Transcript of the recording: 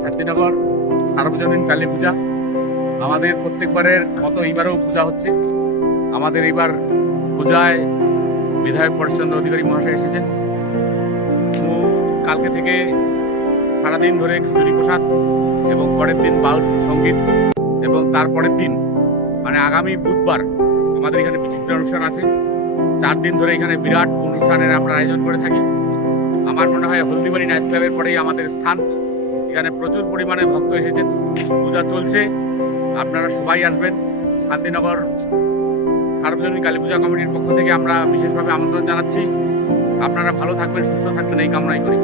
শান্তিনগর সার্বজনীন কালী পূজা। আমাদের প্রত্যেকবারের মতো এইবারেও পূজা হচ্ছে। আমাদের এবার পূজায় বিধায়ক পরেশচন্দ্র অধিকারী মহাশয় এসেছেন। কালকে থেকে সারাদিন ধরে খিচুড়ি প্রসাদ এবং পরের দিন বাউল সংগীত এবং তারপরের দিন মানে আগামী বুধবার আমাদের এখানে বিচিত্র অনুষ্ঠান আছে। চার দিন ধরে এখানে বিরাট অনুষ্ঠানের আমরা আয়োজন করে থাকি। আমার মনে হয় হলদিবাড়ি নাইট ক্লাবের পরেই আমাদের স্থান এখানে প্রচুর পরিমাণে ভক্ত এসেছেন। পূজা চলছে। আপনারা সবাই আসবেন। শান্তিনগর সার্বজনীন কালী পূজা কমিটির পক্ষ থেকে আমরা বিশেষভাবে আমন্ত্রণ জানাচ্ছি। আপনারা ভালো থাকবেন, সুস্থ থাকবেন, এই কামনাই করি।